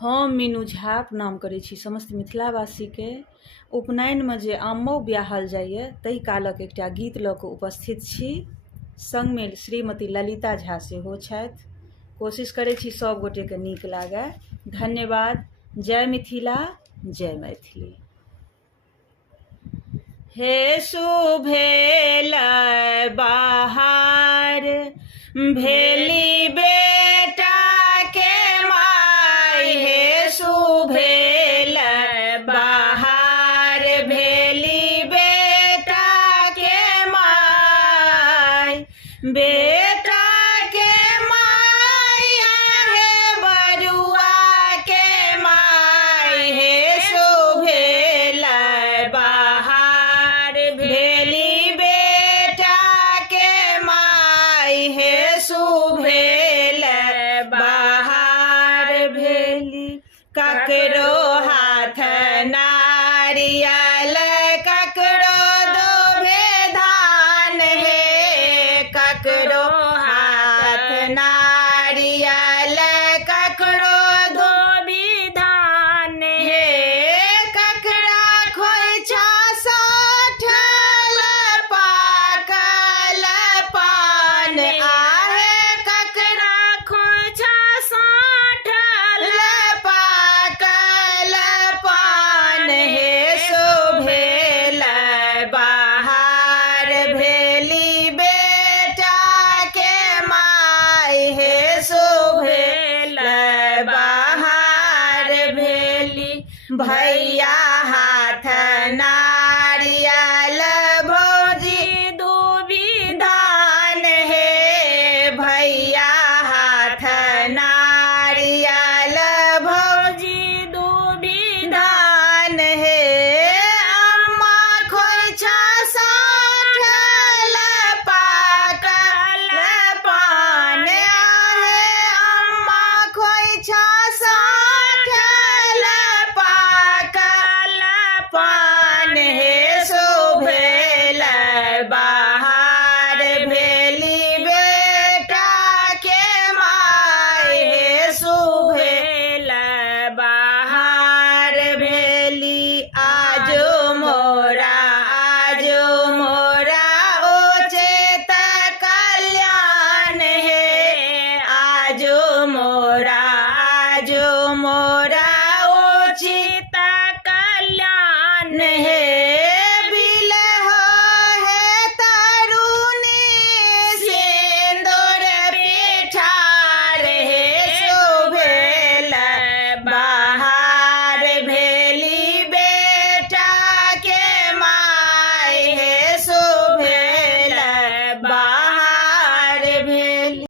हम मीनू झा प्रणाम करै छी समस्त मिथिलावासीके। उपनयनमे जे आमो ब्याहल जाइए ताहि कालक एकटा गीत लऽ कऽ उपस्थित छी। संगमे श्रीमती ललिता झा सेहो छथि। कोशिश करै छी सब गोटेके नीक लागै। धन्यवाद। जय मिथिला, जय मैथिली। हे शुभेल बाहर भेली बेटा के माय, हे शुभेल बाहर भेली बेटा के माय, बेटा के माय है बरुआ के माय, हे शुभेल बाहर भेली बेटा के माय, हे शुभेल बाहर भेली। ककरो हाथ नारियल ककरो दोभे धान, हे ककरो हाथ नारियल ककरो दोभी धान, हे ककरा खोइछा साठल पाकल पान, आहे ककरा खोइछा साठल पाकल पान, हे शुभेल बाहर भेली बेटा के माय, हे शुभेल बाहर भेली। भैया हाथ नारियल भौजी दूभी धान, हे भैया हाथ नारियल भौजी दूभी धान, हे अम्मा खोइछा साठल पाकल पान, आहे अम्मा खोइछा साठल पाकल पान, हे शुभेल बाहर भेली बेटा के माय, हे शुभेल बाहर भेली। आजो मोरा उचित कल्याण, हे आजो मोरा उचित कल्याण, हे